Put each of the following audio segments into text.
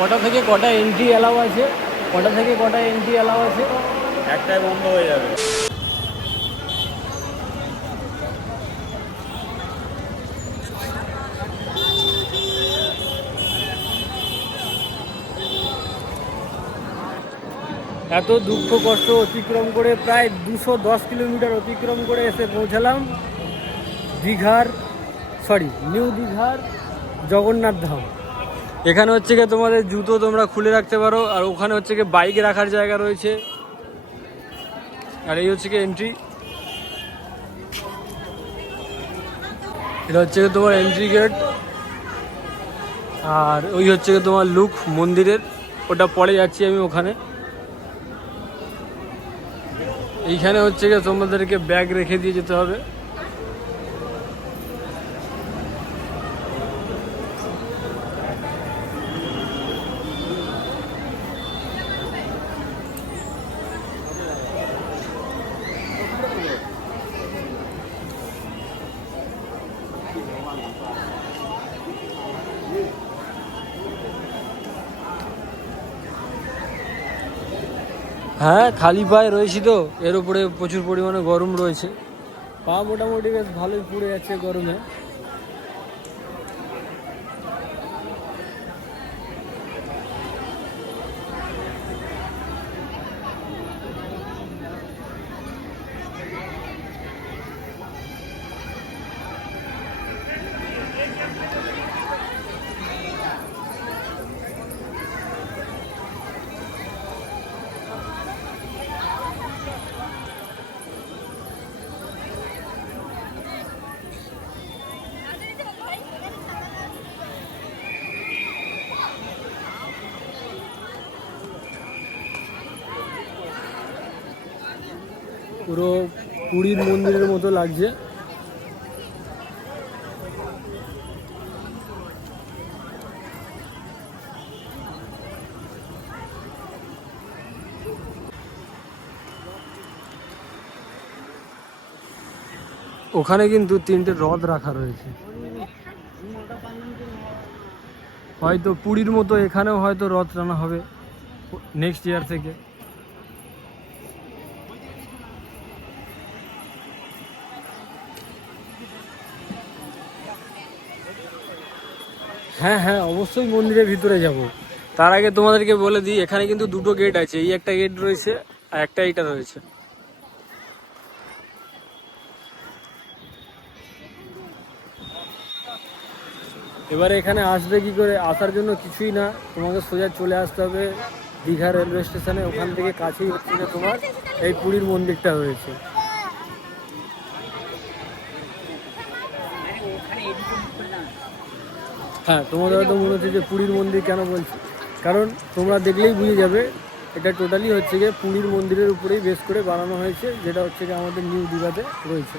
কটা থেকে কটা এন্ট্রি অ্যালাউ আছে? কটা থেকে কটা এন্ট্রি অ্যালাউ আছে? একটাই বন্ধ হয়ে যাবে। এত দুঃখ কষ্ট অতিক্রম করে প্রায় 210 কিলোমিটার অতিক্রম করে এসে পৌঁছালাম নিউ দীঘার জগন্নাথ ধাম। এখানে হচ্ছে গিয়ে তোমাদের জুতো তোমরা খুলে রাখতে পারো, আর ওখানে হচ্ছে গিয়ে বাইক রাখার জায়গা রয়েছে, আর এই হচ্ছে গিয়ে এন্ট্রি। এটা হচ্ছে গিয়ে তোমার এন্ট্রি গেট, আর ওই হচ্ছে গিয়ে তোমার লুক মন্দিরের, ওটা পরে যাচ্ছি আমি ওখানে। এইখানে হচ্ছে গিয়ে তোমাদেরকে ব্যাগ রেখে দিয়ে যেতে হবে। হ্যাঁ, খালি পায়ে রয়েছি তো, এর উপরে প্রচুর পরিমাণে গরম রয়েছে, পা মোটামুটি বেশ ভালোই পুড়ে যাচ্ছে গরমে। পুরো পুরীর মন্দিরের মতো লাগছে। ওখানে কিন্তু 3টে রথ রাখা রয়েছে, হয়তো পুরীর মতো এখানেও হয়তো রথ টানা হবে নেক্সট ইয়ার থেকে। হ্যাঁ হ্যাঁ, অবশ্যই মন্দিরের ভিতরে যাব। তার আগে তোমাদেরকে বলে দিই, এখানে কিন্তু 2টো গেট আছে, এই একটা গেট রয়েছে আর একটা এইটা রয়েছে। এবারে এখানে আসবে কি করে? আসার জন্য কিছুই না, তোমাকে সোজা চলে আসতে হবে দীঘা রেলওয়ে স্টেশনে। ওখান থেকে কাছেই হচ্ছে যে তোমার এই পুরীর মন্দিরটা রয়েছে। হ্যাঁ, তোমাদের হয়তো মনে হচ্ছে যে পুরীর মন্দির কেন বলছি, কারণ তোমরা দেখলেই বুঝে যাবে এটা টোটালি হচ্ছে গিয়ে পুরীর মন্দিরের উপরেই বেস করে বানানো হয়েছে, যেটা হচ্ছে গিয়ে আমাদের নিউ দীঘাতে রয়েছে।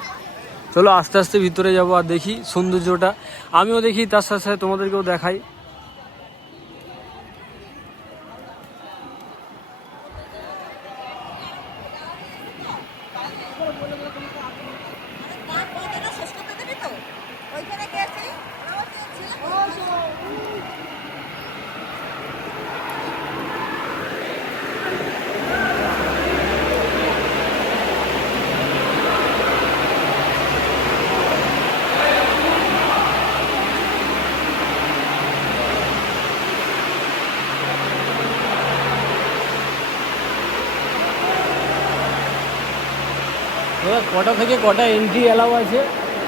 চলো আস্তে আস্তে ভিতরে যাবো আর দেখি সৌন্দর্যটা, আমিও দেখি, তার সাথে সাথে তোমাদেরকেও দেখাই। কটা থেকে কটা এন্ট্রি অ্যালাউ আছে?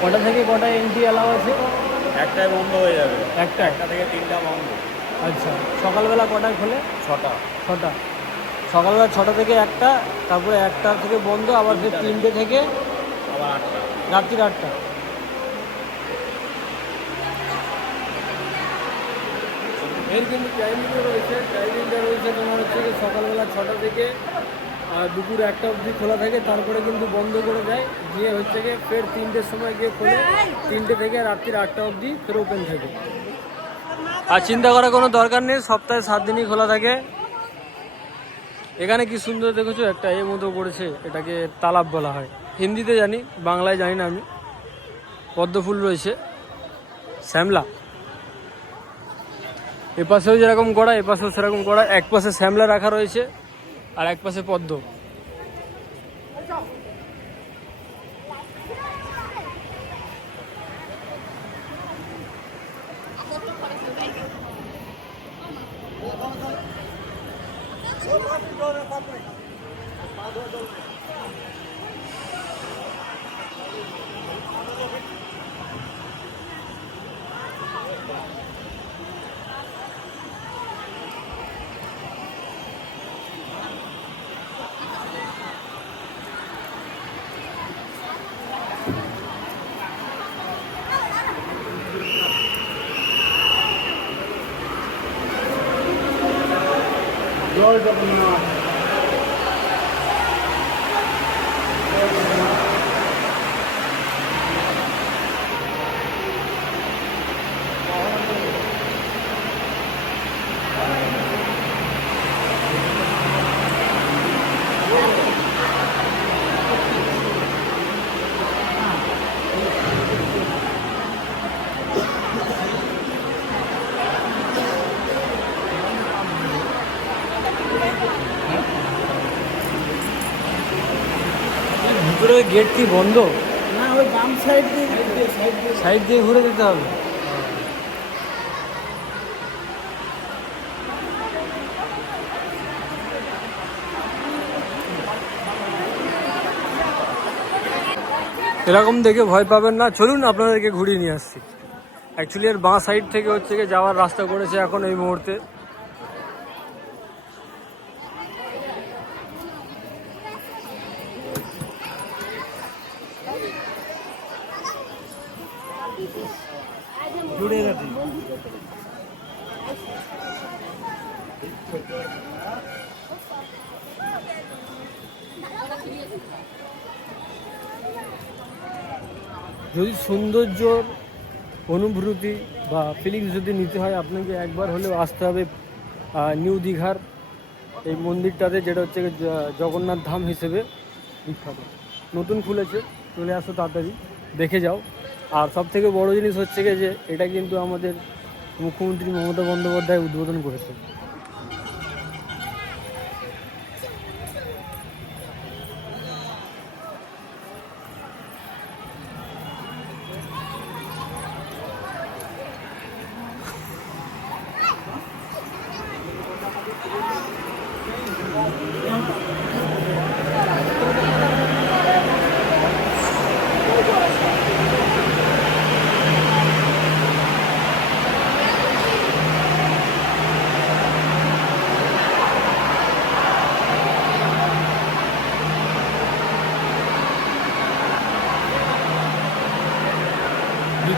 কটা থেকে কটা এন্ট্রি অ্যালাউ আছে? একটাই বন্ধ হয়ে যাবে। একটা থেকে 3টা বন্ধ। আচ্ছা, সকালবেলা কটায় খোলে? 6টা। সকালবেলা 6টা থেকে 1টা, তারপরে 1টা থেকে বন্ধ, আবার ফের 3টে থেকে আবার 8টা, রাত্রির 8টা। এর কিন্তু টাইমিংও রয়েছে, টাইমিংটা রয়েছে তোমার হচ্ছে কি সকালবেলা 6টা থেকে দুপুর 1টা অবধি খোলা থাকে, তারপরে কিন্তু বন্ধ করে দেয়, গিয়ে হচ্ছে গিয়ে ফের 3টের সময় গিয়ে খোলে, 3টে থেকে রাত্রির 8টা অবধি ফের ওপেন থাকে। আর চিন্তা করার কোনো দরকার নেই, সপ্তাহে 7 দিনই খোলা থাকে। এখানে কি সুন্দর দেখেছো, একটা এর মতো করেছে, এটাকে তালাব বলা হয়, হিন্দিতে জানি, বাংলায় জানি না আমি। পদ্ম ফুল রয়েছে, শ্যামলা। এপাশেও যেরকম করা এপাশেও সেরকম করা, এক পাশে শ্যামলা রাখা রয়েছে আর এক পাশে পদ্ম। জয় জগন্নাথ। ভিতরে গেট কি বন্ধ? না, ওই বাম সাইড দিয়ে সাইড দিয়ে ঘুরে যেতে হবে। এরকম দেখে ভয় পাবেন না, চলুন আপনাদেরকে ঘুরিয়ে নিয়ে আসছি। অ্যাকচুয়ালি এর বাঁ সাইড থেকে হচ্ছে গিয়ে যাওয়ার রাস্তা করেছে এখন এই মুহূর্তে। জুড়ে গেছে। যদি সৌন্দর্য অনুভূতি বা ফিলিংস যদি নিতে হয় আপনাকে একবার হলেও আসতে হবে নিউ দীঘার এই মন্দিরটাতে, যেটা হচ্ছে জগন্নাথ ধাম হিসেবে বিখ্যাত। নতুন খুলেছে, চলে আসো তাড়াতাড়ি, দেখে যাও। আর সব থেকে বড়ো জিনিস হচ্ছে গিয়ে যে এটা কিন্তু আমাদের মুখ্যমন্ত্রী মমতা বন্দ্যোপাধ্যায় উদ্বোধন করেছে।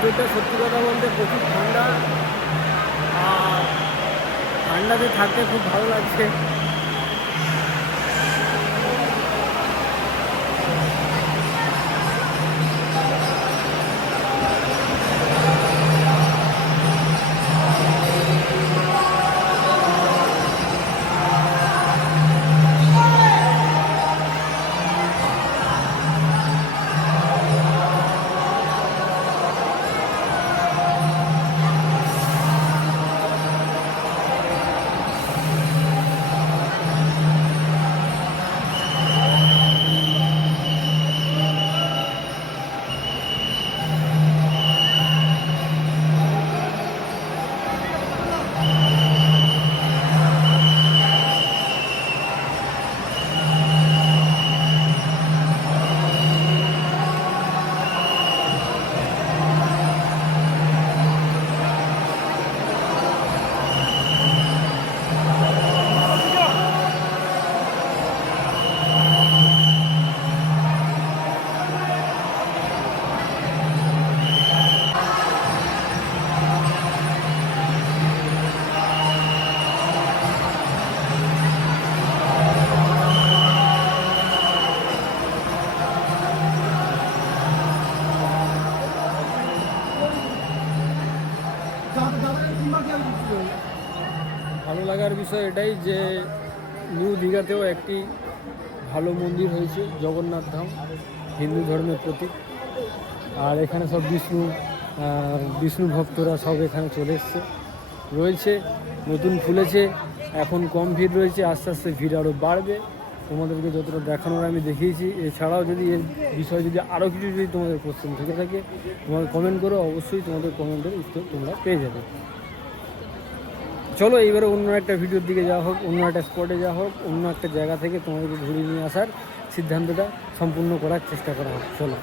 ভিতরটা সত্যি কথা বলতে প্রচুর ঠান্ডা, আর ঠান্ডাতে থাকতে খুব ভালো লাগছে। ভালো লাগার বিষয় এটাই যে নিউ দীঘাতেও একটি ভালো মন্দির হয়েছে, জগন্নাথ ধাম, হিন্দু ধর্মের প্রতীক। আর এখানে সব বিষ্ণু ভক্তরা সব এখানে চলে এসছে। রয়েছে, নতুন খুলেছে, এখন কম ভিড় রয়েছে, আস্তে আস্তে ভিড় আরও বাড়বে। তোমাদেরকে যতটা দেখানোর আমি দেখিয়েছি। এছাড়াও যদি এর বিষয়ে যদি আরও কিছু যদি তোমাদের কোশ্চেন থেকে থাকে তোমাকে কমেন্ট করো, অবশ্যই তোমাদের কমেন্টের উত্তর তোমরা পেয়ে যাবে। চলো এইবারে অন্য একটা ভিডিওর দিকে যাওয়া হোক, অন্য একটা স্পটে যাওয়া হোক, অন্য একটা জায়গা থেকে তোমাদেরকে ঘুরিয়ে নিয়ে আসার সিদ্ধান্তটা সম্পূর্ণ করার চেষ্টা করা হোক। চলো।